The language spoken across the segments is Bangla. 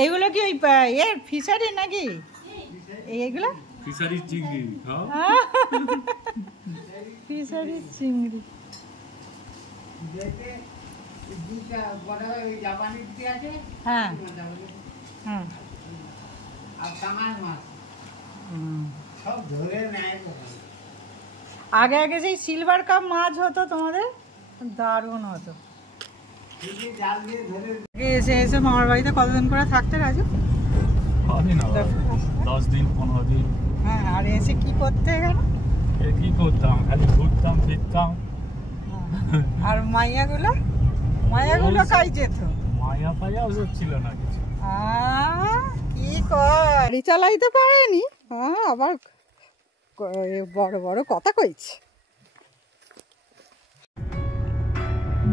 এইগুলো কি ওই এর ফিশারি নাকি? এইগুলো ফিশারি চিংড়ি। ফিশারি চিংড়ি। হ্যাঁ হ্যাঁ আগে আগে সেই সিলভার কাপ মাছ হতো তোমাদের, দারুণ হতো। এসে এসে মামার বাড়িতে কতদিন করে থাকতে রাজু? 10 দিন 15 দিন। হ্যাঁ, আর এসে কি করতে এখানে? কি করতাম, খালি ঘুরতাম ফিরতাম। আর মাইয়াগুলো কাই যেত? মাইয়া পাইয়া ওসব ছিল না কিছু। কি গাড়ি চালাইতে পারেনি, হ্যাঁ আবার বড় বড় কথা কইছে।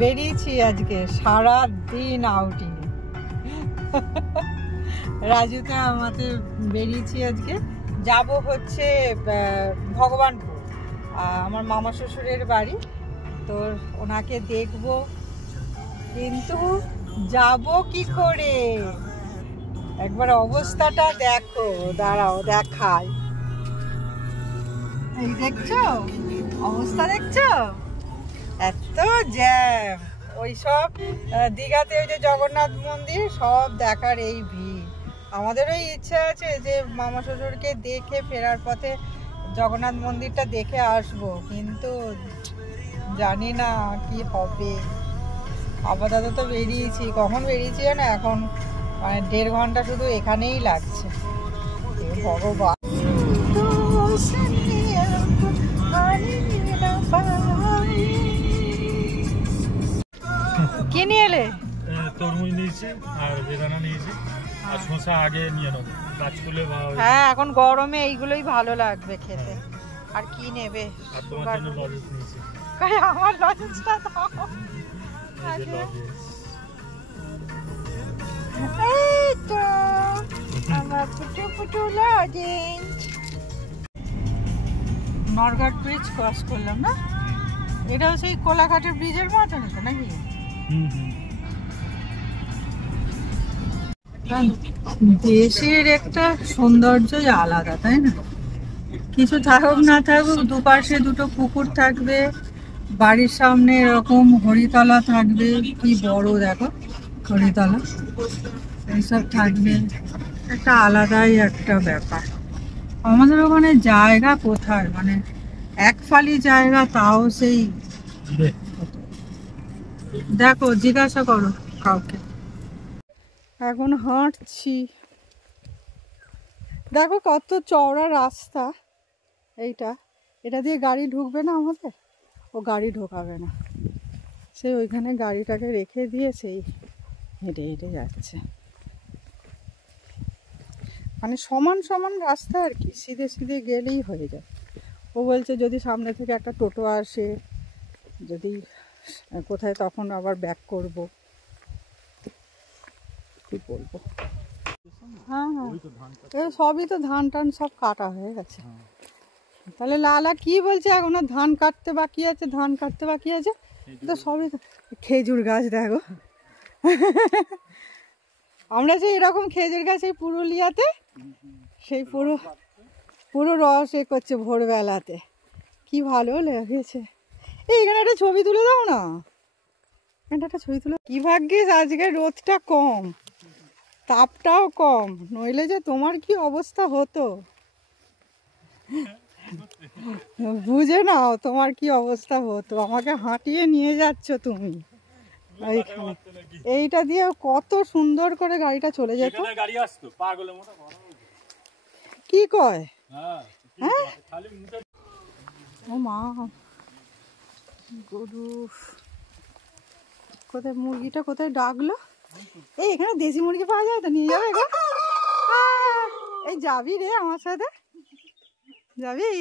বেরিয়েছি আজকে সারা দিন আউটিং, রাজুতে আমাদের বেরিয়েছি আজকে। যাব হচ্ছে ভগবানপুর, আমার মামা শ্বশুরের বাড়ি, তো ওনাকে দেখব, কিন্তু যাব কি করে একবার অবস্থাটা দেখো, দাঁড়াও দেখাই। এই দেখছো অবস্থা, দেখছো এত জ্যাম। ওই সব দীঘাতে ওই যে জগন্নাথ মন্দির সব দেখার এই ভিড়। আমাদেরও ইচ্ছা আছে যে মামা শ্বশুরকে দেখে ফেরার পথে জগন্নাথ মন্দিরটা দেখে আসবো, কিন্তু জানি না কি হবে। আপাতত তো বেরিয়েছি, কখন বেরিয়েছি জানো, এখন মানে 1.5 ঘন্টা শুধু এখানেই লাগছে। ভগবান, কি নিয়ে এলে? তরমুজ নিয়েছি আর বেদানা নিয়েছি, আর শসা আগে নিয়ে নেবো, গাছগুলো। হ্যাঁ, এখন গরমে এইগুলোই ভালো লাগবে খেতে। আর কি নেবে? আর তোমার জন্য লজেন্স নিয়েছি। আমার লজেন্সটা দাও। এই তো আমার Putu Putu lozenges. Narghat bridge cross করলাম না? এটাও সেই কোলাঘাটের ব্রিজের মতন তো নাকি? দেশের একটা সৌন্দর্যই আলাদা, তাই না? কিছু থাকুক না থাকুক, দুপাশে দুটো পুকুর থাকবে, বাড়ির সামনে এরকম হরিতলা থাকবে, কি বড় দেখো হরিতলা, এইসব থাকবে, একটা আলাদাই একটা ব্যাপার। আমাদের ওখানে জায়গা কোথায়, মানে এক ফালি জায়গা, তাও সেই দেখো, জিজ্ঞাসা করো কাউকে। এখন হাঁটছি, দেখো কত চওড়া রাস্তা এইটা, এটা দিয়ে গাড়ি ঢুকবে না আমাদের, ও গাড়ি ঢোকাবে না, সে ওইখানে গাড়িটাকে রেখে দিয়ে সেই হেঁটে হেঁটে যাচ্ছে। মানে সমান সমান রাস্তা আর কি, সিধে সিধে গেলেই হয়ে যায়। ও বলছে যদি সামনে থেকে একটা টোটো আসে, যদি কোথায়, তখন আবার ব্যাক করব, কি বলবো। হ্যাঁ হ্যাঁ, সবই তো ধান টান সব কাটা হয়ে গেছে। তাহলে লালা কি বলছে, এখনো ধান কাটতে বাকি আছে, ধান কাটতে বাকি আছে, তো সবই খেজুর গাছ দেখো। আমরা সেই এরকম খেজুর গাছ এই পুরুলিয়াতে, সেই পুরো রস এ করছে ভোরবেলাতে, কি ভালো লেগেছে। এখানে একটা ছবি তুলে দাও না, এখানটা একটা ছবি তুলে। কি ভাগ্যিস আজকে রোদটা কম, তাপটাও কম, নইলে যে তোমার কি অবস্থা হতো বুঝে নাও, তোমার কি অবস্থা হতো। আমাকে হাঁটিয়ে নিয়ে যাচ্ছ তুমি এইখানে, এইটা দিয়ে কত সুন্দর করে গাড়িটা চলে যেত। কি কয়? হ্যাঁ, ও মা, গরু কোথায়, মুরগিটা কোথায় ডাকলো? এই এখানে দেশি মুরগি পাওয়া যায় তো, নিয়ে যাবে গো? এই যাবি রে আমার সাথে, যাবি?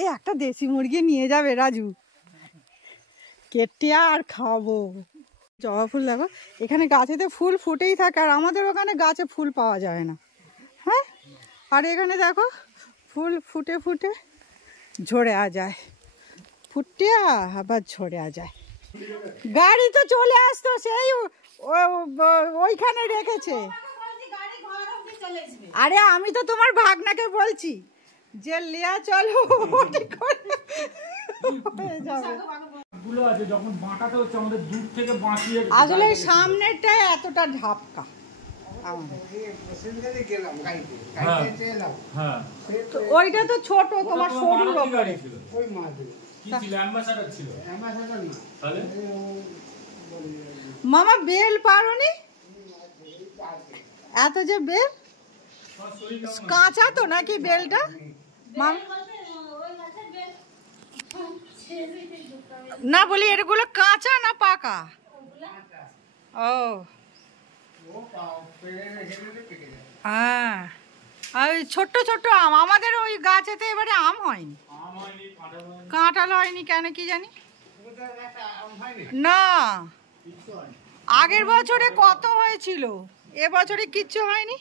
এই একটা দেশি মুরগি নিয়ে যাবে রাজু, কেটে আর খাবো। জবা ফুল দেখো, এখানে গাছেতে ফুল ফুটেই থাকে, আর আমাদের ওখানে গাছে ফুল পাওয়া যায় না, আর এখানে দেখো ফুল ফুটে ফুটে ঝরে যায়, ফুটে আবার ঝরে যায়। গাড়ি তো চলে আসতো, সেই ওইখানে রেখেছে। আরে আমি তো তোমার ভাগনাকে বলছি যে লিয়া চলো আসলে সামনেটা এতটা ঝাপকা, ওইটা তো ছোট তোমার সরুর ওপরে। মামা বেল পারোনি? এত যে বেল কাঁচা তো নাকি বেলটা? না বলি এগুলো কাঁচা না পাকা? ও হ্যাঁ, ওই ছোট্ট ছোট্ট আম। আমাদের ওই গাছেতে এবারে আম হয়নি, কাঁঠাল হয়নি কেন কি জানি না। আগের বছরে কত হয়েছিল, এবছরে কিচ্ছু হয়নি।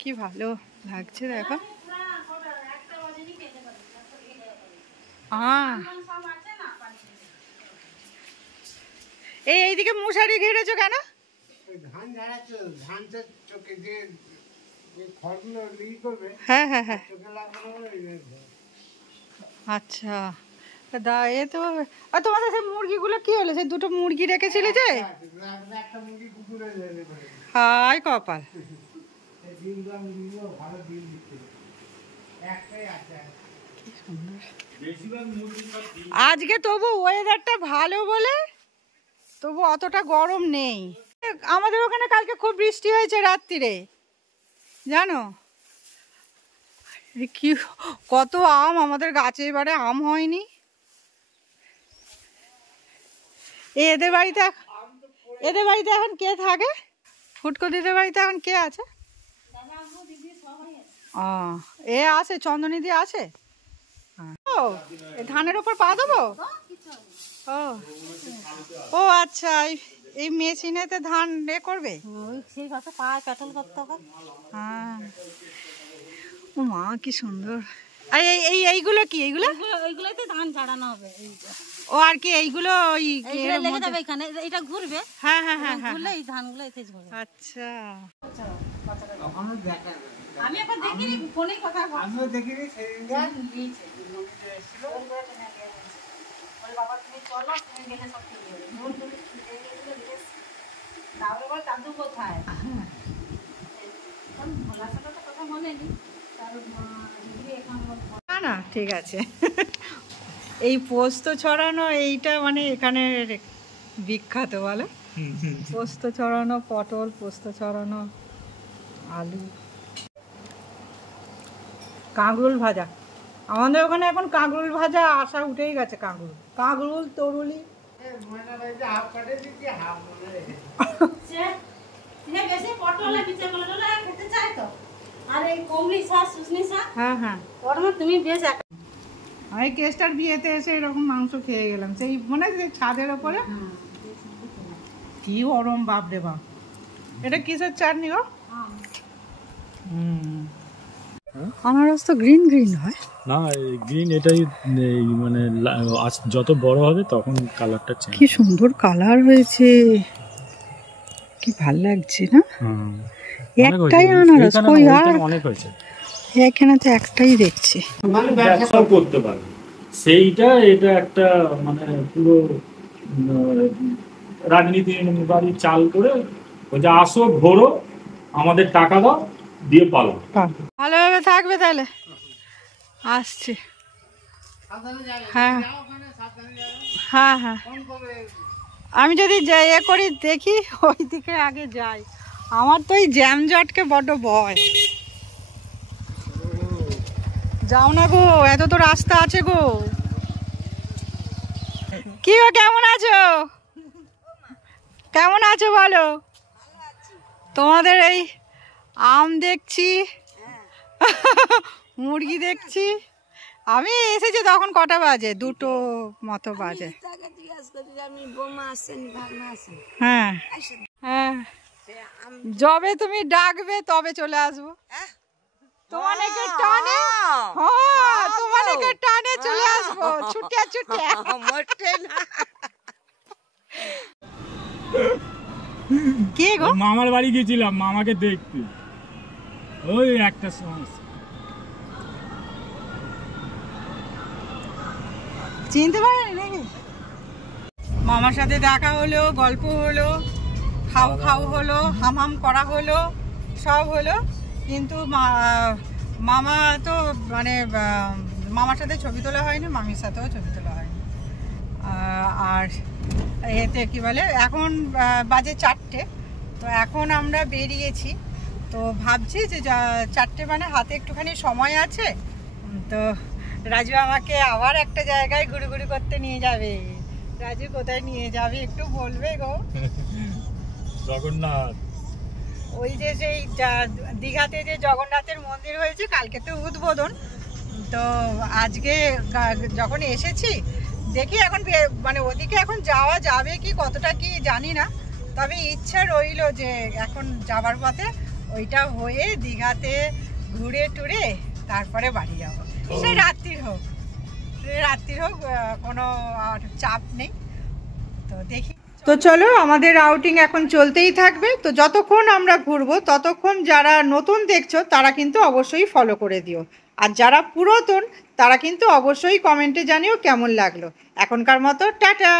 কি ভালো লাগছে দেখো। এইদিকে মশারি ঘিরেছো কেন? হ্যাঁ হ্যাঁ হ্যাঁ, আচ্ছা। এ তো আর তোমাদের সেই মুরগিগুলো কি হলো? সেই দুটো মুরগি রেখেছিলে যে? হায় কপাল। আজকে তবু ওয়েদারটা ভালো বলে তবু অতটা গরম নেই। আমাদের ওখানে কালকে খুব বৃষ্টি হয়েছে রাত্রিরে, জানো? কি কত আম আমাদের গাছে, এবারে আম হয়নি। এদের বাড়িতে এখন কে থাকে? ফুটকো দিদির বাড়িতে এখন কে আছে? এ আছে, চন্দনিদি আছে। ও ধানের ওপর পা দেবো? ও আচ্ছা, এই মেশিনেতে ধান করবে? হ্যাঁ, ও মা কি সুন্দর। আর এইগুলো কি? এইগুলোতে ধান ছাড়ানো হবে। ও আর কি এইগুলো ওই লেগে যাবে এখানে, এটা ঘুরবে। হ্যাঁ হ্যাঁ হ্যাঁ হ্যাঁ, এই ধানগুলো এতে ঝরবে। আচ্ছা। আমি এখন দেখিনি, ফোনে কথা বলছি। আমিও দেখিনি, সেদিন দিয়েছে। বলে বাবা তুমি চলো, তুমি গেলে সব ঠিক হবে। নোট তুমি এইগুলো দিয়েছ। তাহলে বল দাদু কোথায়? কোন ভোলার সাথে তো কথা বলেনি। তার দিদি এখন না ঠিক আছে। এই পোস্ত ছড়ানো এইটা মানে এখানে বিখ্যাত বলে। পোস্ত ছড়ানো পটল, পোস্ত ছড়ানো আলু, কাঁকরোল ভাজা। আমাদের ওখানে এখন কাঁকরোল ভাজা আশা উঠেই গেছে। কাঁকরোল তরুলি হ্যাঁ হ্যাঁ। তুমি বেশ আমি কেস্টার বিয়েতে এসে এরকম মাংস খেয়ে গেলাম, সেই মনে আছে ছাদের ওপরে। কি গরম বাপ রে বাপ। এটা কিসের চাটনি গো? আনারস তো গ্রিন গ্রিন হয় না, গ্রিন এটাই মানে যত বড় হবে তখন কালারটা চেঞ্জ। কি সুন্দর কালার হয়েছে, কি ভাল লাগছে না? একটাই আনারস কই? আর অনেক হয়েছে এখানে তো একটাই দেখছি। মানে ব্যবসা করতে পারবে সেইটা, এটা একটা মানে পুরো রাজনীতি বাড়ি চাল করে ওই যে আসো ভরো আমাদের টাকা দাও দিয়ে পালো। ভালোভাবে থাকবে তাহলে, আসছি। হ্যাঁ হ্যাঁ হ্যাঁ, আমি যদি এ করি দেখি ওই দিকে আগে যাই। আমার তো এই জ্যাম জটকে বড্ড ভয়। যাও না গো, এত তো রাস্তা আছে গো। কি গো, কেমন আছো? কেমন আছো বলো? তোমাদের এই আম দেখছি, মুরগি দেখছি। আমি এসেছি তখন কটা বাজে? 2টো মতো বাজে। হ্যাঁ হ্যাঁ, যবে তুমি ডাকবে তবে চলে আসবো। তোমাকে টানে, হ্যাঁ তোমাকে টানে চলে আসবো ছুটে ছুটে। কে গো? মামার বাড়ি গেছিলাম মামাকে দেখতে, ওই একটা সমস্যা। চিনতে পারেনি নাকি? মামার সাথে দেখা হলো, গল্প হলো, খাও খাও হলো, হামাম করা হলো, সব হলো। কিন্তু মামা তো মানে মামার সাথে ছবি তোলা হয়নি, মামির সাথেও ছবি তোলা হয়নি। আর এতে কি বলে, এখন বাজে 4টে, তো এখন আমরা বেরিয়েছি। তো ভাবছি যে 4টে মানে হাতে একটুখানি সময় আছে, তো রাজু আমাকে আবার একটা জায়গায় ঘুরি করতে নিয়ে যাবে। রাজু কোথায় নিয়ে যাবে একটু বলবে গো? জগন্নাথ, ওই যে সেই দীঘাতে যে জগন্নাথের মন্দির হয়েছে, কালকে তো উদ্বোধন। তো আজকে যখন এসেছি দেখি এখন মানে ওদিকে এখন যাওয়া যাবে কি কতটা কি জানি না, তবে ইচ্ছা রইল যে এখন যাবার পথে ওইটা হয়ে দীঘাতে ঘুরে টুরে তারপরে বাড়ি যাবো। সে রাত্রির হোক কোনো আর চাপ নেই। তো দেখি, তো চলো আমাদের আউটিং এখন চলতেই থাকবে। তো যতক্ষণ আমরা ঘুরবো ততক্ষণ যারা নতুন দেখছো তারা কিন্তু অবশ্যই ফলো করে দিও, আর যারা পুরাতন তারা কিন্তু অবশ্যই কমেন্টে জানিও কেমন লাগলো। এখনকার মতো টাটা।